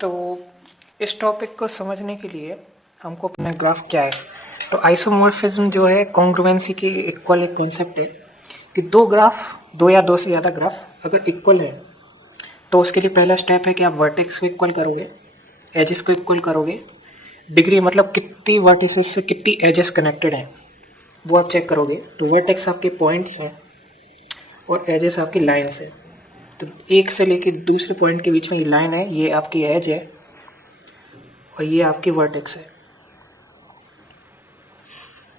तो इस टॉपिक को समझने के लिए हमको अपना ग्राफ क्या है, तो आइसोमॉर्फिज्म जो है कॉन्ग्रुएंसी के इक्वल एक कॉन्सेप्ट है कि दो ग्राफ, दो या दो से ज़्यादा ग्राफ अगर इक्वल है तो उसके लिए पहला स्टेप है कि आप वर्टेक्स को इक्वल करोगे, एजेस को इक्वल करोगे, डिग्री मतलब कितनी वर्टिसेस से कितनी एजेस कनेक्टेड हैं वो आप चेक करोगे। तो वर्टेक्स आपके पॉइंट्स हैं और एजेस आपकी लाइन्स है। तो एक से लेकर दूसरे पॉइंट के बीच में ये लाइन है, ये आपकी एज है और ये आपकी वर्टेक्स है।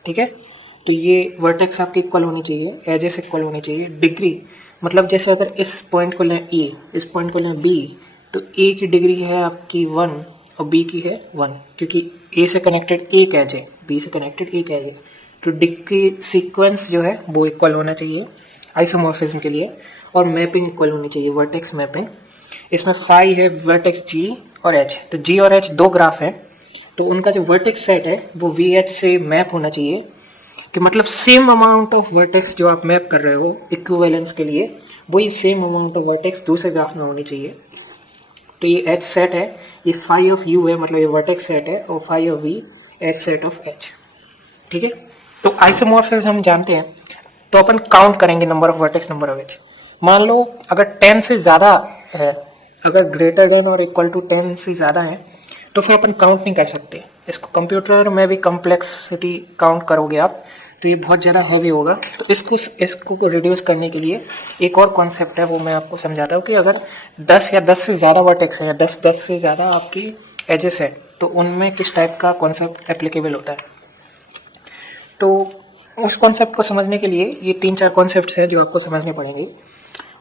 ठीक है, तो ये वर्टेक्स आपकी इक्वल होनी चाहिए, एजेस इक्वल होनी चाहिए। डिग्री मतलब जैसे अगर इस पॉइंट को लें ए, इस पॉइंट को लें बी, तो ए की डिग्री है आपकी 1 और बी की है 1, क्योंकि ए से कनेक्टेड एक एज है, बी से कनेक्टेड एक एज है। तो डिग्री सीक्वेंस जो है वो इक्वल होना चाहिए आइसोमॉर्फिज्म के लिए, और मैपिंग इक्वल होनी चाहिए, वर्टेक्स मैपिंग। इसमें फाई है वर्टेक्स जी और एच, तो जी और एच दो ग्राफ है, तो उनका जो वर्टेक्स सेट है वो वी एच से मैप होना चाहिए, कि मतलब सेम अमाउंट ऑफ वर्टेक्स जो आप मैप कर रहे हो इक्विवेलेंस के लिए, वही सेम अमाउंट ऑफ वर्टेक्स दूसरे ग्राफ में होनी चाहिए। तो ये एच सेट है, ये फाई ऑफ यू है, मतलब ये वर्टेक्स सेट है, और phi of V H set of H. ठीक है, तो आइसोमॉर्फिज्म हम जानते हैं, तो अपन काउंट करेंगे number of vertex, number of edge. मान लो अगर 10 से ज़्यादा है, अगर ग्रेटर देन और इक्वल टू 10 से ज़्यादा है, तो फिर अपन काउंट नहीं कर सकते इसको। कंप्यूटर में भी कॉम्प्लेक्सिटी काउंट करोगे आप तो ये बहुत ज़्यादा हैवी होगा। तो इसको रिड्यूस करने के लिए एक और कॉन्सेप्ट है, वो मैं आपको समझाता हूँ कि अगर 10 या 10 से ज़्यादा वर्टेक्स है या 10 से ज़्यादा आपकी एजेस है, तो उनमें किस टाइप का कॉन्सेप्ट एप्लीकेबल होता है। तो उस कॉन्सेप्ट को समझने के लिए ये 3-4 कॉन्सेप्ट्स हैं जो आपको समझने पड़ेंगे।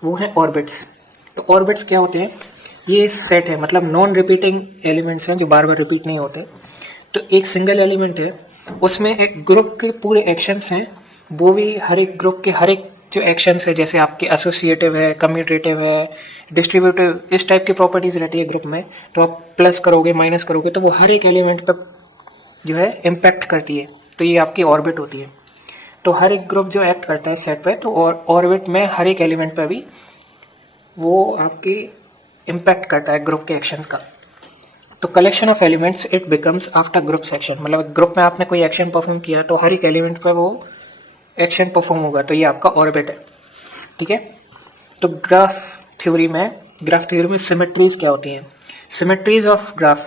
वो है ऑर्बिट्स। तो ऑर्बिट्स क्या होते हैं, ये सेट है, मतलब नॉन रिपीटिंग एलिमेंट्स हैं जो बार बार रिपीट नहीं होते। तो एक सिंगल एलिमेंट है, उसमें एक ग्रुप के पूरे एक्शंस हैं, वो भी हर एक ग्रुप के हर एक जो एक्शंस है, जैसे आपके एसोसिएटिव है, कम्यूटेटिव है, डिस्ट्रीब्यूटिव, इस टाइप की प्रॉपर्टीज रहती है ग्रुप में। तो आप प्लस करोगे, माइनस करोगे, तो वो हर एक एलिमेंट पर जो है इम्पैक्ट करती है, तो ये आपकी ऑर्बिट होती है। तो हर एक ग्रुप जो एक्ट करता है सेट पे, तो ऑर्बिट में हर एक एलिमेंट पे भी वो आपकी इम्पैक्ट करता है ग्रुप के एक्शंस का। तो collection of elements it becomes after group section, मतलब ग्रुप में आपने कोई एक्शन परफॉर्म किया तो हर एक एलिमेंट पे वो एक्शन परफॉर्म होगा, तो ये आपका ऑर्बिट है। ठीक है, तो ग्राफ थ्योरी में सिमेट्रीज क्या होती हैं, सिमेट्रीज ऑफ ग्राफ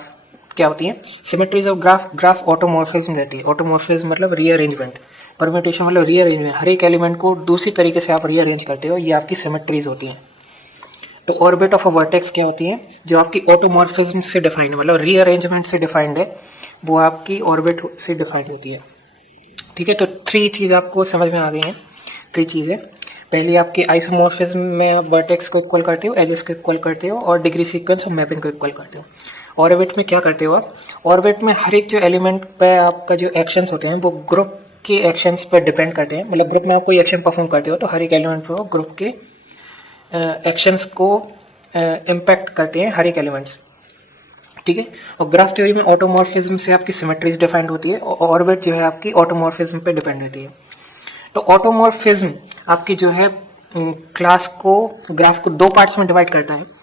क्या होती हैं, सिमेट्रीज ऑफ ग्राफ ऑटोमॉर्फिज्म रहती है। ऑटोमॉर्फिज्म मतलब रीअरेंजमेंट, परम्यूटेशन मतलब रीअरेंजमेंट, हर एक एलिमेंट को दूसरी तरीके से आप रीअरेंज करते हो, ये आपकी सिमेट्रीज होती हैं। तो ऑर्बिट ऑफ अ वर्टेक्स क्या होती है, जो आपकी ऑटोमॉर्फिज्म से डिफाइंड है, मतलब रीअरेंजमेंट से डिफाइंड है, वो आपकी ऑर्बिट से डिफाइंड होती है। ठीक है, तो 3 चीज़ आपको समझ में आ गई हैं, 3 चीज़ें। पहली आपकी आइसोमॉर्फिज्म में आप वर्टेक्स को इक्वल करते हो, एजेस को इक्वल करते हो, और डिग्री सीक्वेंस और मैपिंग को इक्वल करते हो। ऑर्बिट में क्या करते हो आप, ऑर्बिट में हर एक जो एलिमेंट पे आपका जो एक्शंस होते हैं वो ग्रुप के एक्शंस पर डिपेंड करते हैं, मतलब ग्रुप में आप कोई एक्शन परफॉर्म करते हो तो हर एक एलिमेंट पे वो ग्रुप के एक्शंस को इम्पैक्ट करते हैं हर एक एलिमेंट्स। ठीक है, और ग्राफ थ्योरी में ऑटोमॉर्फिज्म से आपकी सिमेट्रीज डिफाइंड होती है, और ऑर्बिट जो है आपकी ऑटोमॉर्फिज्म पे डिपेंड होती है। तो ऑटोमॉर्फिज्म आपकी जो है क्लास को, ग्राफ को 2 पार्ट्स में डिवाइड करता है।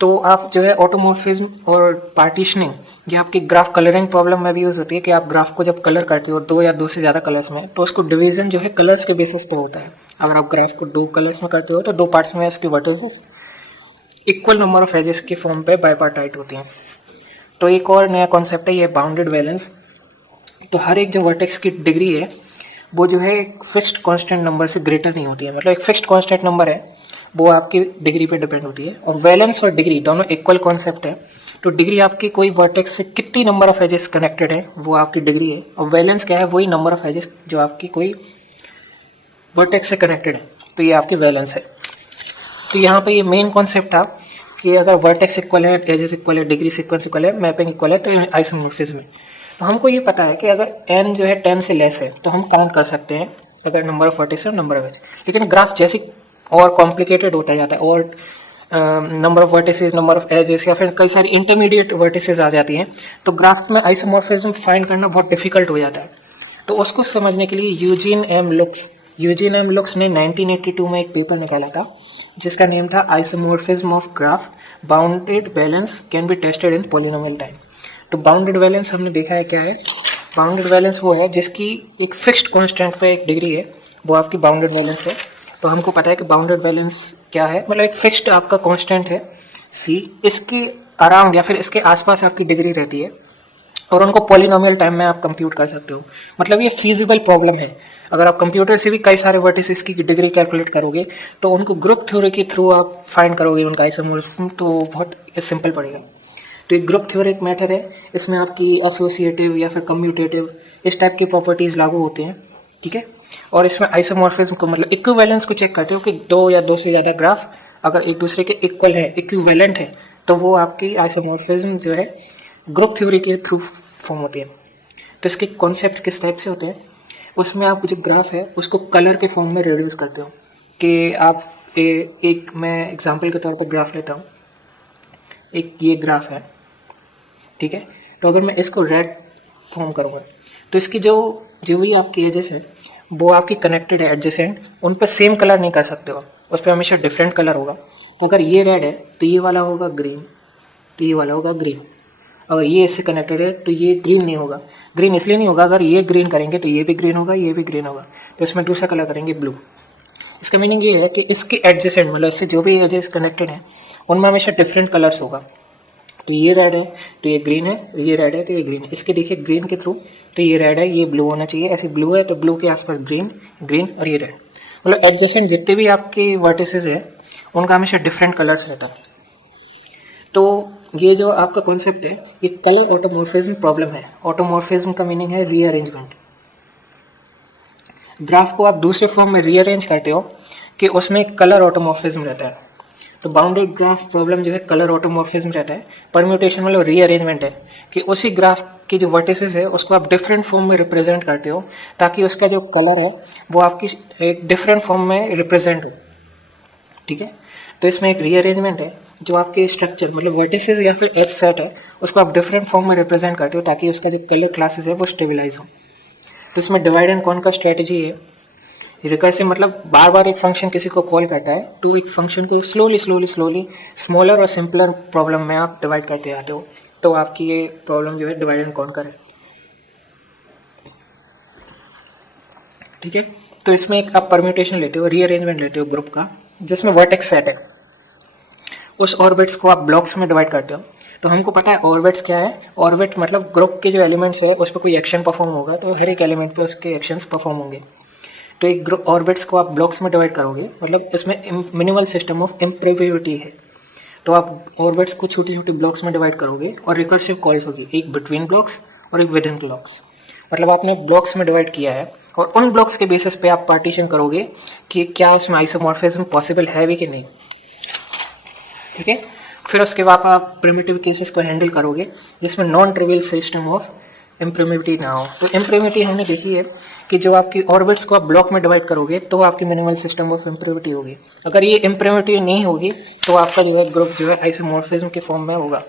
तो आप जो है ऑटोमॉर्फिज्म और पार्टीशनिंग, ये आपकी ग्राफ कलरिंग प्रॉब्लम में भी यूज होती है, कि आप ग्राफ को जब कलर करते हो 2 या 2 से ज़्यादा कलर्स में, तो उसको डिवीजन जो है कलर्स के बेसिस पे होता है। अगर आप ग्राफ को 2 कलर्स में करते हो तो 2 पार्ट्स में उसकी vertices equal number of edges के फॉर्म पे बाइपार्टाइट होती हैं। तो एक और नया कॉन्सेप्ट है ये बाउंडेड वैलेंस। तो हर एक जो वर्टेक्स की डिग्री है वो जो है एक फिक्स्ड कांस्टेंट नंबर से ग्रेटर नहीं होती है, मतलब एक फिक्स्ड कांस्टेंट नंबर है वो आपकी डिग्री पे डिपेंड होती है। और वैलेंस और डिग्री दोनों इक्वल कॉन्सेप्ट है। तो डिग्री आपकी कोई वर्टेक्स से कितनी नंबर ऑफ एजेस कनेक्टेड है वो आपकी डिग्री है, और वैलेंस क्या है, वही नंबर ऑफ एजेस जो आपकी कोई वर्टेक्स से कनेक्टेड है, तो ये आपकी वैलेंस है। तो यहाँ पे ये मेन कॉन्सेप्ट था कि अगर वर्टेक्स इक्वल है, एजेस इक्वल है, डिग्री सीक्वेंस इक्वल है, मैपिंग इक्वल है, तो आइसोमॉर्फिज्म में तो हमको ये पता है कि अगर n जो है 10 से लेस है तो हम काउंट कर सकते हैं अगर नंबर ऑफ वर्टेक्स और नंबर ऑफ एज। लेकिन ग्राफ जैसे और कॉम्प्लिकेटेड होता जाता है, और number of vertices, number of edges, या फिर कई सारी इंटरमीडिएट वर्टिसेस आ जाती हैं, तो ग्राफ में आइसोमॉर्फिज्म फाइंड करना बहुत डिफिकल्ट हो जाता है। तो उसको समझने के लिए यूजीन एम लुक्स ने 1982 में एक पेपर निकाला था, जिसका नेम था isomorphism of graph bounded balance can be tested in polynomial time. तो बाउंडेड बैलेंस हमने देखा है क्या है, बाउंडेड बैलेंस वो है जिसकी एक फिक्स्ड कांस्टेंट पे एक डिग्री है, वो आपकी बाउंडेड बैलेंस है। तो हमको पता है कि बाउंडेड बैलेंस क्या है, मतलब एक फिक्स्ड आपका कांस्टेंट है c, इसके अराउंड या फिर इसके आसपास आपकी डिग्री रहती है और उनको पॉलिनोमियल टाइम में आप कंप्यूट कर सकते हो। मतलब ये फीजिबल प्रॉब्लम है। अगर आप कंप्यूटर से भी कई सारे वर्टिसेस की डिग्री कैलकुलेट करोगे तो उनको ग्रुप थ्योरी के थ्रू आप फाइंड करोगे उनका आइसोमॉर्फिज्म, तो बहुत सिंपल पड़ेगा। तो एक ग्रुप थ्योरी एक मैथड है, इसमें आपकी एसोसिएटिव या फिर कम्यूटेटिव इस टाइप की प्रॉपर्टीज लागू होते हैं, ठीक है। और इसमें आइसोमॉर्फिज्म को मतलब इक्विवेलेंस को चेक करते हो कि दो या दो से ज़्यादा ग्राफ अगर एक दूसरे के इक्वल है, इक्विवेलेंट है, तो वो आपकी आइसोमॉर्फिज्म जो है ग्रुप थ्योरी के थ्रू फॉर्म होती है। तो इसके कॉन्सेप्ट किस टाइप से होते हैं, उसमें आप जो ग्राफ है उसको कलर के फॉर्म में रिड्यूस करते हो कि आप एक मैं एग्जांपल के तौर पर ग्राफ लेता हूँ, एक ये ग्राफ है, ठीक है। तो अगर मैं इसको रेड फॉर्म करूँगा तो इसकी जो भी आपकी एजेस है वो आपकी कनेक्टेड है एडजेसेंट, उन पर सेम कलर नहीं कर सकते हो, उस पर हमेशा डिफरेंट कलर होगा। तो अगर ये रेड है तो ये वाला होगा ग्रीन, तो ये वाला होगा ग्रीन। अगर ये इससे कनेक्टेड है तो ये ग्रीन नहीं होगा। ग्रीन इसलिए नहीं होगा, अगर ये ग्रीन करेंगे तो ये भी ग्रीन होगा, ये भी ग्रीन होगा, तो इसमें दूसरा कलर करेंगे ब्लू। इसका मीनिंग ये है कि इसके एडजेसेंट मतलब इससे जो भी एजेस कनेक्टेड हैं उनमें हमेशा डिफरेंट कलर्स होगा। तो ये रेड है तो ये ग्रीन है, ये रेड है तो ये ग्रीन है। इसके देखिए ग्रीन के थ्रू तो ये रेड है, ये ब्लू होना चाहिए, ऐसे ब्लू है तो ब्लू के आसपास ग्रीन, ग्रीन और ये रेड। मतलब एडजेसेंट जितने भी आपके वर्टिसेस है उनका हमेशा डिफरेंट कलर्स रहता है। तो ये जो आपका कॉन्सेप्ट है ये कलर ऑटोमॉर्फिज्म प्रॉब्लम है। ऑटोमॉर्फिज्म का मीनिंग है रीअरेंजमेंट। ग्राफ को आप दूसरे फॉर्म में रीअरेंज करते हो कि उसमें कलर ऑटोमॉर्फिज्म रहता है। तो बाउंडेड ग्राफ प्रॉब्लम जो है कलर ऑटोमॉर्फिज्म रहता है। परम्यूटेशन मतलब रीअरेंजमेंट है कि उसी ग्राफ की जो वर्टिसेस है उसको आप डिफरेंट फॉर्म में रिप्रेजेंट करते हो ताकि उसका जो कलर है वो आपकी एक डिफरेंट फॉर्म में रिप्रेजेंट हो, ठीक है। तो इसमें एक रीअरेंजमेंट है जो आपके स्ट्रक्चर मतलब वर्टिसेस या फिर एज सेट है उसको आप डिफरेंट फॉर्म में रिप्रेजेंट करते हो ताकि उसका जो कलर क्लासेस है वो स्टेबलाइज हो। तो इसमें डिवाइड एंड कॉन का स्ट्रेटजी है। रिकर्सिव मतलब बार बार एक फंक्शन किसी को कॉल करता है तो एक फंक्शन को स्लोली स्मॉलर और सिंपलर प्रॉब्लम में आप डिवाइड करते जाते हो, तो आपकी ये प्रॉब्लम जो है डिवाइड एंड कॉन कर है, ठीक है। तो इसमें एक आप परम्यूटेशन लेते हो, रीअरेंजमेंट लेते हो ग्रुप का जिसमें वर्टेक्स सेट है, उस ऑर्बिट्स को आप ब्लॉक्स में डिवाइड करते हो। तो हमको पता है ऑर्बिट्स क्या है, ऑर्बिट मतलब ग्रुप के जो एलिमेंट्स है उस पर कोई एक्शन परफॉर्म होगा तो हर एक एलिमेंट पे उसके एक्शंस परफॉर्म होंगे। तो एक ग्रुप ऑर्बिट्स को आप ब्लॉक्स में डिवाइड करोगे, मतलब इसमें मिनिमल सिस्टम ऑफ इम्प्रोबेबिलिटी है। तो आप ऑर्बिट्स को छोटी छोटी ब्लॉक्स में डिवाइड करोगे और रिकर्सिव कॉल्स होगी, एक बिटवीन ब्लॉक्स और एक विद इन ब्लॉक्स। मतलब आपने ब्लॉक्स में डिवाइड किया है और उन ब्लॉक्स के बेसिस पे आप पार्टीशन करोगे कि क्या उसमें आइसोमॉर्फिज्म पॉसिबल है भी कि नहीं, ठीक है। फिर उसके बाद आप प्रिमिटिव केसेस को हैंडल करोगे जिसमें नॉन ट्रिवियल सिस्टम ऑफ इम्प्रिमिविटी ना हो। तो इम्प्रिमिविटी हमने देखी है कि जो आपकी ऑर्बिट्स को आप ब्लॉक में डिवाइड करोगे तो आपकी मिनिमल सिस्टम ऑफ इम्प्रिमिविटी होगी। अगर ये इम्प्रिमिविटी नहीं होगी तो आपका जो है ग्रुप जो है आइसोमॉर्फिज्म के फॉर्म में होगा,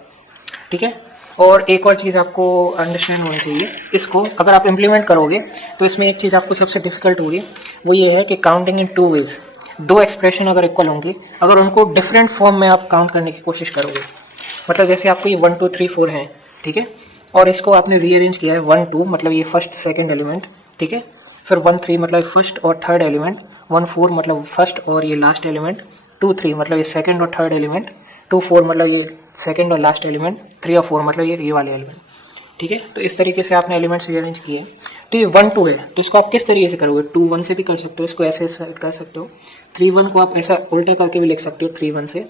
ठीक है। और एक और चीज़ आपको अंडरस्टैंड होनी चाहिए, इसको अगर आप इम्प्लीमेंट करोगे तो इसमें एक चीज़ आपको सबसे डिफिकल्ट होगी, वो ये है कि काउंटिंग इन टू वेज। दो एक्सप्रेशन अगर इक्वल होंगी, अगर उनको डिफरेंट फॉर्म में आप काउंट करने की कोशिश करोगे, मतलब जैसे आपको ये 1 2 3 4 है, ठीक है, और इसको आपने रीअरेंज किया है 1 2 मतलब ये फर्स्ट सेकंड एलिमेंट, ठीक है, फिर 1 3 मतलब फर्स्ट और थर्ड एलिमेंट, 1 4 मतलब फर्स्ट और ये लास्ट एलिमेंट, 2 3 मतलब ये सेकंड और थर्ड एलिमेंट, 2 4 मतलब ये सेकंड और लास्ट एलिमेंट, 3 और 4 मतलब ये वाले एलिमेंट, ठीक है। तो इस तरीके से आपने एलिमेंट्स रीअरेंज किए। तो ये 1 2 है तो इसको आप किस तरीके से करोगे, 2 1 से भी कर सकते हो, इसको ऐसे कर सकते हो, 3 1 को आप ऐसा उल्टा करके भी लिख सकते हो 3 1 से,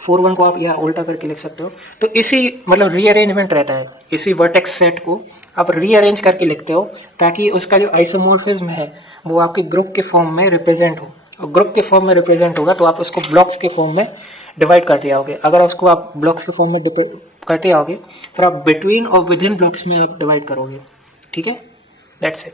4 1 को आप यहाँ उल्टा करके लिख सकते हो। तो इसी मतलब रीअरेंजमेंट रहता है, इसी वर्टेक्स सेट को आप रीअरेंज करके लिखते हो ताकि उसका जो आइसोमॉर्फिज्म है वो आपके ग्रुप के फॉर्म में रिप्रेजेंट हो। और ग्रुप के फॉर्म में रिप्रेजेंट होगा तो आप उसको ब्लॉक्स के फॉर्म में डिवाइड करते आओगे। अगर उसको आप ब्लॉक्स के फॉर्म में करते आओगे फिर आप बिटवीन और विद इन ब्लॉक्स में आप डिवाइड करोगे, ठीक है। That's it.